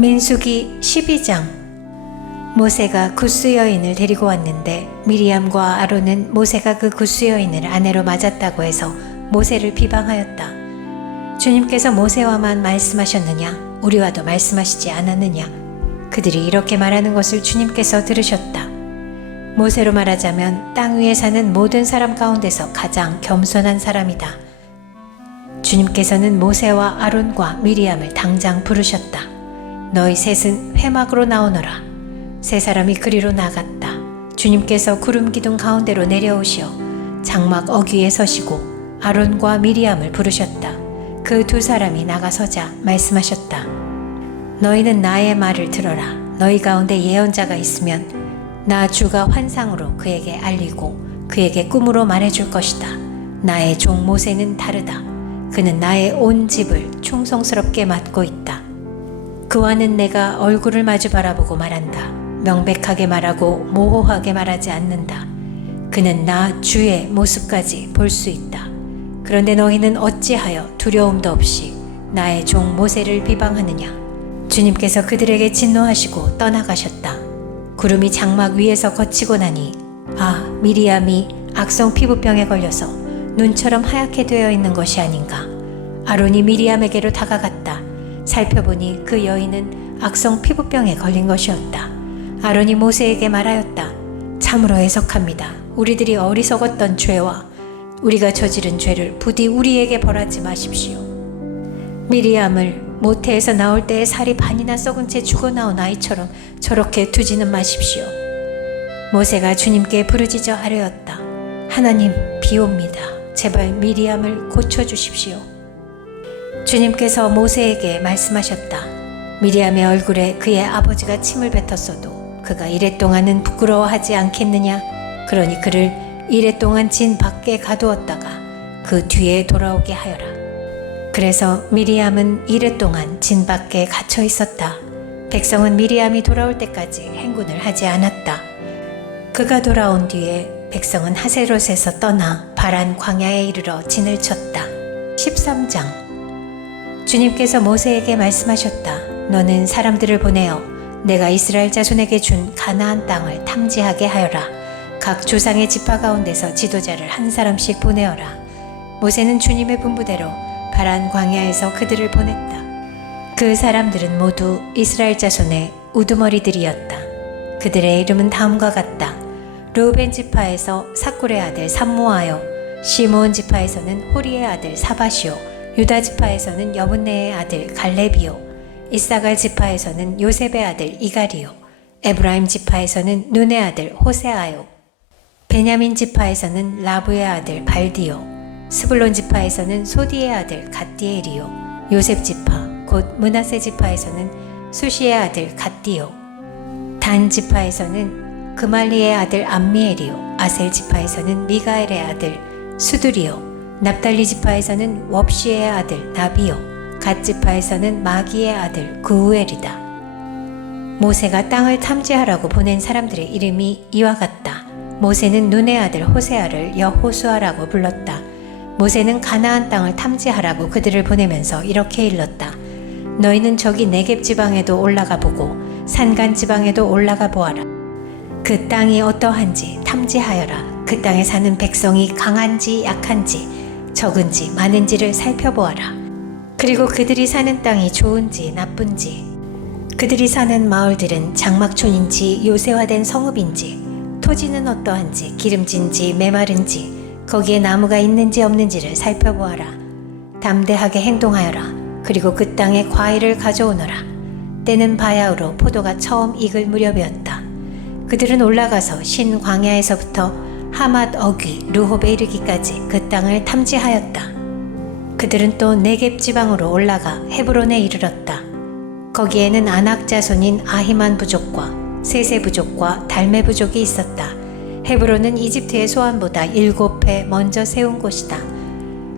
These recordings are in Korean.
민수기 12장. 모세가 굿스 여인을 데리고 왔는데 미리암과 아론은 모세가 그 굿스 여인을 아내로 맞았다고 해서 모세를 비방하였다. 주님께서 모세와만 말씀하셨느냐? 우리와도 말씀하시지 않았느냐? 그들이 이렇게 말하는 것을 주님께서 들으셨다. 모세로 말하자면 땅 위에 사는 모든 사람 가운데서 가장 겸손한 사람이다. 주님께서는 모세와 아론과 미리암을 당장 부르셨다. 너희 셋은 회막으로 나오너라. 세 사람이 그리로 나갔다. 주님께서 구름 기둥 가운데로 내려오시어 장막 어귀에 서시고 아론과 미리암을 부르셨다. 그 두 사람이 나가서자 말씀하셨다. 너희는 나의 말을 들어라. 너희 가운데 예언자가 있으면 나 주가 환상으로 그에게 알리고 그에게 꿈으로 말해줄 것이다. 나의 종 모세는 다르다. 그는 나의 온 집을 충성스럽게 맡고 있다. 그와는 내가 얼굴을 마주 바라보고 말한다. 명백하게 말하고 모호하게 말하지 않는다. 그는 나 주의 모습까지 볼 수 있다. 그런데 너희는 어찌하여 두려움도 없이 나의 종 모세를 비방하느냐? 주님께서 그들에게 진노하시고 떠나가셨다. 구름이 장막 위에서 거치고 나니 미리암이 악성 피부병에 걸려서 눈처럼 하얗게 되어 있는 것이 아닌가. 아론이 미리암에게로 다가갔다. 살펴보니 그 여인은 악성 피부병에 걸린 것이었다. 아론이 모세에게 말하였다. 참으로 애석합니다. 우리들이 어리석었던 죄와 우리가 저지른 죄를 부디 우리에게 벌하지 마십시오. 미리암을 모태에서 나올 때에 살이 반이나 썩은 채 죽어나온 아이처럼 저렇게 두지는 마십시오. 모세가 주님께 부르짖어 아뢰었다. 하나님, 비옵니다. 제발 미리암을 고쳐주십시오. 주님께서 모세에게 말씀하셨다. 미리암의 얼굴에 그의 아버지가 침을 뱉었어도 그가 이랫동안은 부끄러워하지 않겠느냐? 그러니 그를 이랫동안 진 밖에 가두었다가 그 뒤에 돌아오게 하여라. 그래서 미리암은 이랫동안 진 밖에 갇혀 있었다. 백성은 미리암이 돌아올 때까지 행군을 하지 않았다. 그가 돌아온 뒤에 백성은 하세롯에서 떠나 바란 광야에 이르러 진을 쳤다. 13장. 주님께서 모세에게 말씀하셨다. 너는 사람들을 보내어 내가 이스라엘 자손에게 준 가나안 땅을 탐지하게 하여라. 각 조상의 지파 가운데서 지도자를 한 사람씩 보내어라. 모세는 주님의 분부대로 바란 광야에서 그들을 보냈다. 그 사람들은 모두 이스라엘 자손의 우두머리들이었다. 그들의 이름은 다음과 같다. 르우벤 지파에서 사꿀의 아들 삼모아요. 시므온 지파에서는 호리의 아들 사바시오. 유다 지파에서는 여분네의 아들 갈렙이요. 이사갈 지파에서는 요셉의 아들 이갈이요. 에브라임 지파에서는 눈의 아들 호세아요. 베냐민 지파에서는 라브의 아들 발디요. 스불론 지파에서는 소디의 아들 갓디엘이요. 요셉 지파 곧 므낫세 지파에서는 수시의 아들 갓디요. 단 지파에서는 그말리의 아들 암미엘이요. 아셀 지파에서는 미가엘의 아들 수두리요. 납달리 지파에서는 웁시의 아들 나비요. 갓 지파에서는 마기의 아들 구우엘이다. 모세가 땅을 탐지하라고 보낸 사람들의 이름이 이와 같다. 모세는 눈의 아들 호세아를 여호수아라고 불렀다. 모세는 가나안 땅을 탐지하라고 그들을 보내면서 이렇게 일렀다. 너희는 저기 네겝 지방에도 올라가 보고 산간 지방에도 올라가 보아라. 그 땅이 어떠한지 탐지하여라. 그 땅에 사는 백성이 강한지 약한지 적은지 많은지를 살펴보아라. 그리고 그들이 사는 땅이 좋은지 나쁜지, 그들이 사는 마을들은 장막촌인지 요새화된 성읍인지, 토지는 어떠한지 기름진지 메마른지, 거기에 나무가 있는지 없는지를 살펴보아라. 담대하게 행동하여라. 그리고 그 땅에 과일을 가져오너라. 때는 바야흐로 포도가 처음 익을 무렵이었다. 그들은 올라가서 신 광야에서부터 하맛 어귀 르홉에 이르기까지 그 땅을 탐지하였다. 그들은 또 네겝 지방으로 올라가 헤브론에 이르렀다. 거기에는 아낙 자손인 아히만 부족과 세세 부족과 달메 부족이 있었다. 헤브론은 이집트의 소안보다 7배 먼저 세운 곳이다.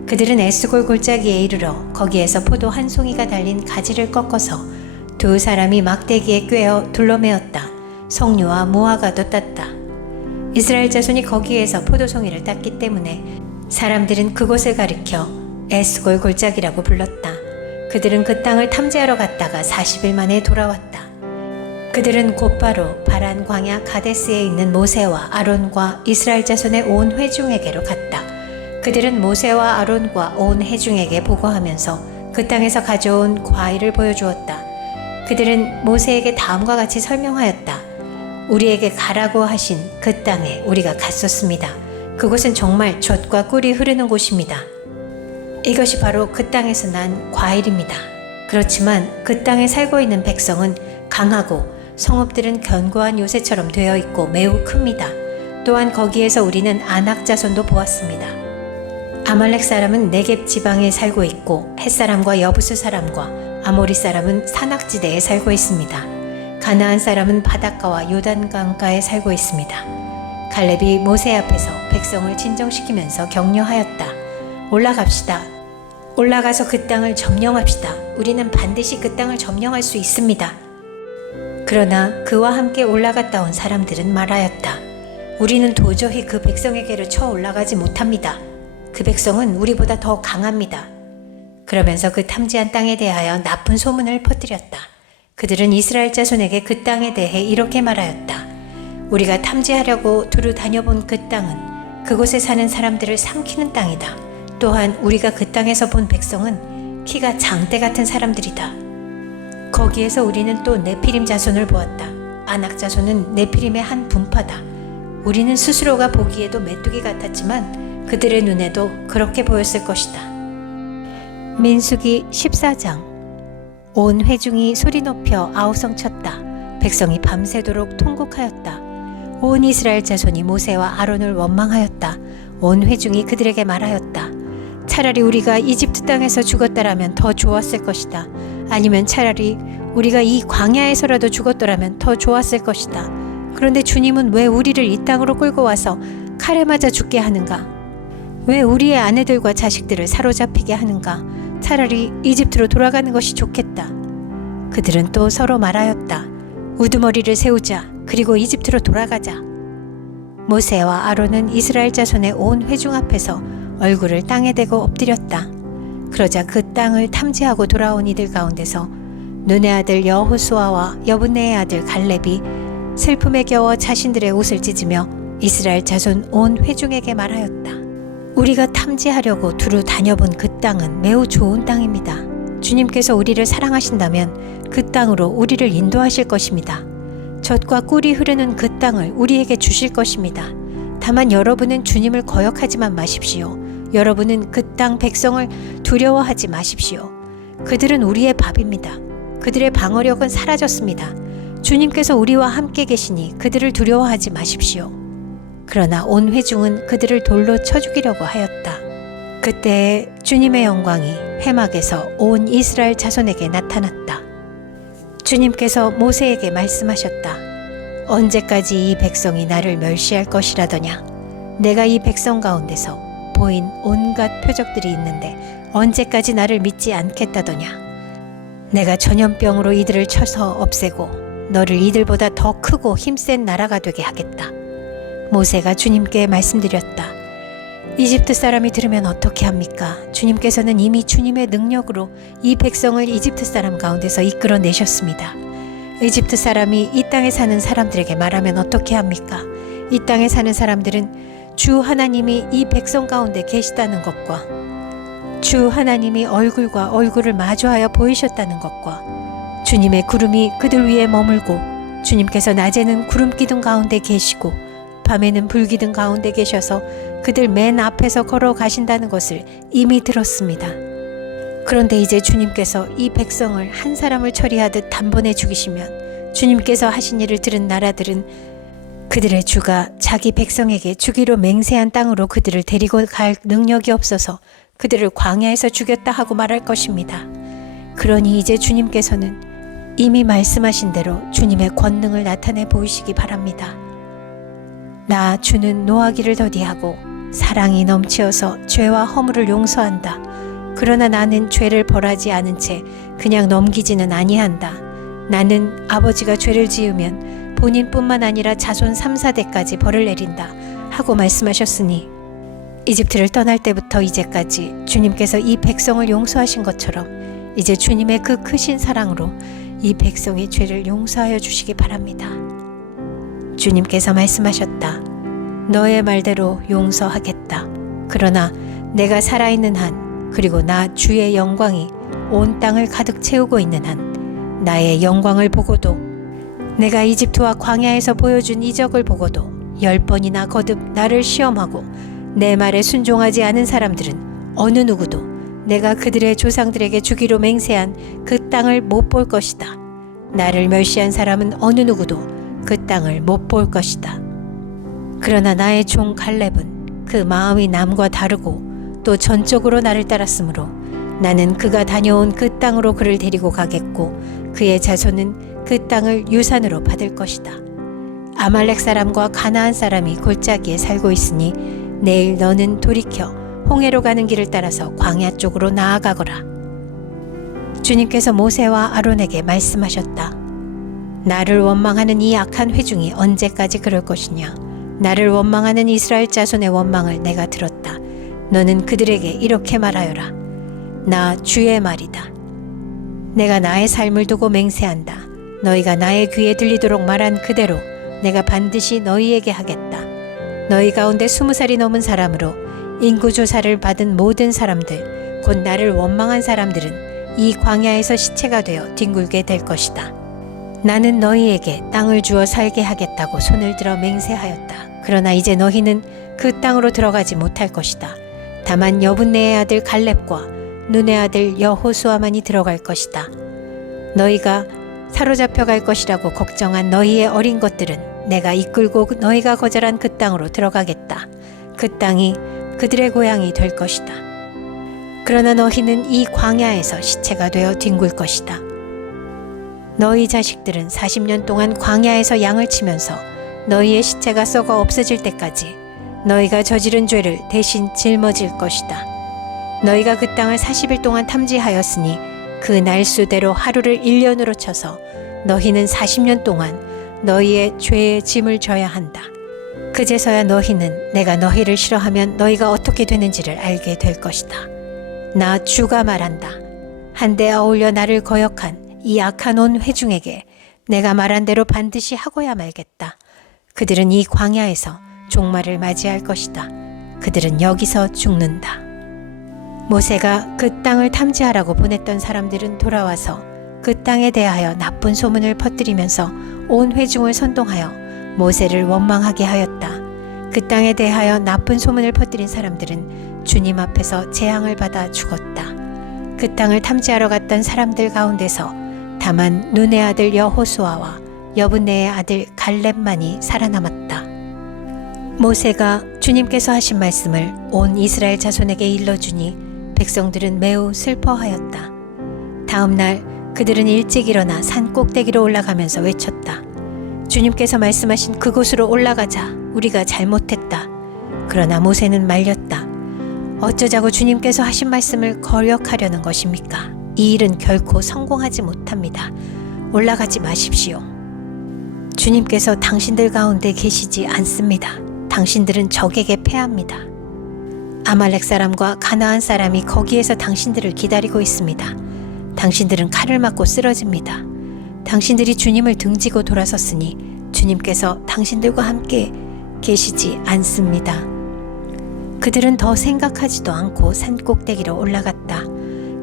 그들은 에스골 골짜기에 이르러 거기에서 포도 한 송이가 달린 가지를 꺾어서 두 사람이 막대기에 꿰어 둘러매었다. 석류와 무화과도 땄다. 이스라엘 자손이 거기에서 포도송이를 땄기 때문에 사람들은 그곳을 가리켜 에스골 골짜기라고 불렀다. 그들은 그 땅을 탐지하러 갔다가 40일 만에 돌아왔다. 그들은 곧바로 바란 광야 가데스에 있는 모세와 아론과 이스라엘 자손의 온 회중에게로 갔다. 그들은 모세와 아론과 온 회중에게 보고하면서 그 땅에서 가져온 과일을 보여주었다. 그들은 모세에게 다음과 같이 설명하였다. 우리에게 가라고 하신 그 땅에 우리가 갔었습니다. 그곳은 정말 젖과 꿀이 흐르는 곳입니다. 이것이 바로 그 땅에서 난 과일입니다. 그렇지만 그 땅에 살고 있는 백성은 강하고 성읍들은 견고한 요새처럼 되어 있고 매우 큽니다. 또한 거기에서 우리는 아낙 자손도 보았습니다. 아말렉 사람은 네겝 지방에 살고 있고 헷사람과 여부스 사람과 아모리 사람은 산악지대에 살고 있습니다. 가나안 사람은 바닷가와 요단강가에 살고 있습니다. 갈렙이 모세 앞에서 백성을 진정시키면서 격려하였다. 올라갑시다. 올라가서 그 땅을 점령합시다. 우리는 반드시 그 땅을 점령할 수 있습니다. 그러나 그와 함께 올라갔다 온 사람들은 말하였다. 우리는 도저히 그 백성에게로 쳐 올라가지 못합니다. 그 백성은 우리보다 더 강합니다. 그러면서 그 탐지한 땅에 대하여 나쁜 소문을 퍼뜨렸다. 그들은 이스라엘 자손에게 그 땅에 대해 이렇게 말하였다. 우리가 탐지하려고 두루 다녀본 그 땅은 그곳에 사는 사람들을 삼키는 땅이다. 또한 우리가 그 땅에서 본 백성은 키가 장대 같은 사람들이다. 거기에서 우리는 또 네피림 자손을 보았다. 아낙 자손은 네피림의 한 분파다. 우리는 스스로가 보기에도 메뚜기 같았지만 그들의 눈에도 그렇게 보였을 것이다. 민수기 14장. 온 회중이 소리 높여 아우성쳤다. 백성이 밤새도록 통곡하였다. 온 이스라엘 자손이 모세와 아론을 원망하였다. 온 회중이 그들에게 말하였다. 차라리 우리가 이집트 땅에서 죽었다라면 더 좋았을 것이다. 아니면 차라리 우리가 이 광야에서라도 죽었더라면 더 좋았을 것이다. 그런데 주님은 왜 우리를 이 땅으로 끌고 와서 칼에 맞아 죽게 하는가? 왜 우리의 아내들과 자식들을 사로잡히게 하는가? 차라리 이집트로 돌아가는 것이 좋겠다. 그들은 또 서로 말하였다. 우두머리를 세우자. 그리고 이집트로 돌아가자. 모세와 아론은 이스라엘 자손의 온 회중 앞에서 얼굴을 땅에 대고 엎드렸다. 그러자 그 땅을 탐지하고 돌아온 이들 가운데서 눈의 아들 여호수아와 여분네의 아들 갈렙이 슬픔에 겨워 자신들의 옷을 찢으며 이스라엘 자손 온 회중에게 말하였다. 우리가 탐지하려고 두루 다녀본 그 땅은 매우 좋은 땅입니다. 주님께서 우리를 사랑하신다면 그 땅으로 우리를 인도하실 것입니다. 젖과 꿀이 흐르는 그 땅을 우리에게 주실 것입니다. 다만 여러분은 주님을 거역하지만 마십시오. 여러분은 그 땅 백성을 두려워하지 마십시오. 그들은 우리의 밥입니다. 그들의 방어력은 사라졌습니다. 주님께서 우리와 함께 계시니 그들을 두려워하지 마십시오. 그러나 온 회중은 그들을 돌로 쳐 죽이려고 하였다. 그때 주님의 영광이 회막에서 온 이스라엘 자손에게 나타났다. 주님께서 모세에게 말씀하셨다. 언제까지 이 백성이 나를 멸시할 것이라더냐? 내가 이 백성 가운데서 보인 온갖 표적들이 있는데 언제까지 나를 믿지 않겠다더냐? 내가 전염병으로 이들을 쳐서 없애고 너를 이들보다 더 크고 힘센 나라가 되게 하겠다. 모세가 주님께 말씀드렸다. 이집트 사람이 들으면 어떻게 합니까? 주님께서는 이미 주님의 능력으로 이 백성을 이집트 사람 가운데서 이끌어내셨습니다. 이집트 사람이 이 땅에 사는 사람들에게 말하면 어떻게 합니까? 이 땅에 사는 사람들은 주 하나님이 이 백성 가운데 계시다는 것과 주 하나님이 얼굴과 얼굴을 마주하여 보이셨다는 것과 주님의 구름이 그들 위에 머물고 주님께서 낮에는 구름 기둥 가운데 계시고 밤에는 불 기둥 가운데 계셔서 그들 맨 앞에서 걸어가신다는 것을 이미 들었습니다. 그런데 이제 주님께서 이 백성을 한 사람을 처리하듯 단번에 죽이시면 주님께서 하신 일을 들은 나라들은 그들의 주가 자기 백성에게 주기로 맹세한 땅으로 그들을 데리고 갈 능력이 없어서 그들을 광야에서 죽였다 하고 말할 것입니다. 그러니 이제 주님께서는 이미 말씀하신 대로 주님의 권능을 나타내 보이시기 바랍니다. 나 주는 노하기를 더디하고 사랑이 넘치어서 죄와 허물을 용서한다. 그러나 나는 죄를 벌하지 않은 채 그냥 넘기지는 아니한다. 나는 아버지가 죄를 지으면 본인뿐만 아니라 자손 3, 4대까지 벌을 내린다 하고 말씀하셨으니 이집트를 떠날 때부터 이제까지 주님께서 이 백성을 용서하신 것처럼 이제 주님의 그 크신 사랑으로 이 백성의 죄를 용서하여 주시기 바랍니다. 주님께서 말씀하셨다. 너의 말대로 용서하겠다. 그러나 내가 살아있는 한, 그리고 나 주의 영광이 온 땅을 가득 채우고 있는 한, 나의 영광을 보고도, 내가 이집트와 광야에서 보여준 이적을 보고도 10번이나 거듭 나를 시험하고 내 말에 순종하지 않은 사람들은 어느 누구도 내가 그들의 조상들에게 주기로 맹세한 그 땅을 못 볼 것이다. 나를 멸시한 사람은 어느 누구도 그 땅을 못 볼 것이다. 그러나 나의 종 갈렙은 그 마음이 남과 다르고 또 전적으로 나를 따랐으므로 나는 그가 다녀온 그 땅으로 그를 데리고 가겠고 그의 자손은 그 땅을 유산으로 받을 것이다. 아말렉 사람과 가나안 사람이 골짜기에 살고 있으니 내일 너는 돌이켜 홍해로 가는 길을 따라서 광야 쪽으로 나아가거라. 주님께서 모세와 아론에게 말씀하셨다. 나를 원망하는 이 악한 회중이 언제까지 그럴 것이냐. 나를 원망하는 이스라엘 자손의 원망을 내가 들었다. 너는 그들에게 이렇게 말하여라. 나 주의 말이다. 내가 나의 삶을 두고 맹세한다. 너희가 나의 귀에 들리도록 말한 그대로 내가 반드시 너희에게 하겠다. 너희 가운데 20살이 넘은 사람으로 인구조사를 받은 모든 사람들, 곧 나를 원망한 사람들은 이 광야에서 시체가 되어 뒹굴게 될 것이다. 나는 너희에게 땅을 주어 살게 하겠다고 손을 들어 맹세하였다. 그러나 이제 너희는 그 땅으로 들어가지 못할 것이다. 다만 여분네의 아들 갈렙과 눈의 아들 여호수아만이 들어갈 것이다. 너희가 사로잡혀 갈 것이라고 걱정한 너희의 어린 것들은 내가 이끌고 너희가 거절한 그 땅으로 들어가겠다. 그 땅이 그들의 고향이 될 것이다. 그러나 너희는 이 광야에서 시체가 되어 뒹굴 것이다. 너희 자식들은 40년 동안 광야에서 양을 치면서 너희의 시체가 썩어 없어질 때까지 너희가 저지른 죄를 대신 짊어질 것이다. 너희가 그 땅을 40일 동안 탐지하였으니 그 날수대로 하루를 1년으로 쳐서 너희는 40년 동안 너희의 죄의 짐을 져야 한다. 그제서야 너희는 내가 너희를 싫어하면 너희가 어떻게 되는지를 알게 될 것이다. 나 주가 말한다. 한데 어울려 나를 거역한 이 악한 온 회중에게 내가 말한 대로 반드시 하고야 말겠다. 그들은 이 광야에서 종말을 맞이할 것이다. 그들은 여기서 죽는다. 모세가 그 땅을 탐지하라고 보냈던 사람들은 돌아와서 그 땅에 대하여 나쁜 소문을 퍼뜨리면서 온 회중을 선동하여 모세를 원망하게 하였다. 그 땅에 대하여 나쁜 소문을 퍼뜨린 사람들은 주님 앞에서 재앙을 받아 죽었다. 그 땅을 탐지하러 갔던 사람들 가운데서 다만 눈의 아들 여호수아와 여분네의 아들 갈렙만이 살아남았다. 모세가 주님께서 하신 말씀을 온 이스라엘 자손에게 일러주니 백성들은 매우 슬퍼하였다. 다음 날 그들은 일찍 일어나 산 꼭대기로 올라가면서 외쳤다. 주님께서 말씀하신 그곳으로 올라가자. 우리가 잘못했다. 그러나 모세는 말렸다. 어쩌자고 주님께서 하신 말씀을 거역하려는 것입니까? 이 일은 결코 성공하지 못합니다. 올라가지 마십시오. 주님께서 당신들 가운데 계시지 않습니다. 당신들은 적에게 패합니다. 아말렉 사람과 가나안 사람이 거기에서 당신들을 기다리고 있습니다. 당신들은 칼을 맞고 쓰러집니다. 당신들이 주님을 등지고 돌아섰으니 주님께서 당신들과 함께 계시지 않습니다. 그들은 더 생각하지도 않고 산 꼭대기로 올라갔다.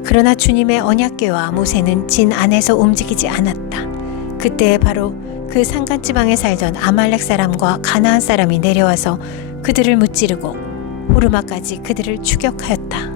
그러나 주님의 언약궤와 모세는 진 안에서 움직이지 않았다. 그때 바로 그 산간지방에 살던 아말렉 사람과 가나안 사람이 내려와서 그들을 무찌르고 호르마까지 그들을 추격하였다.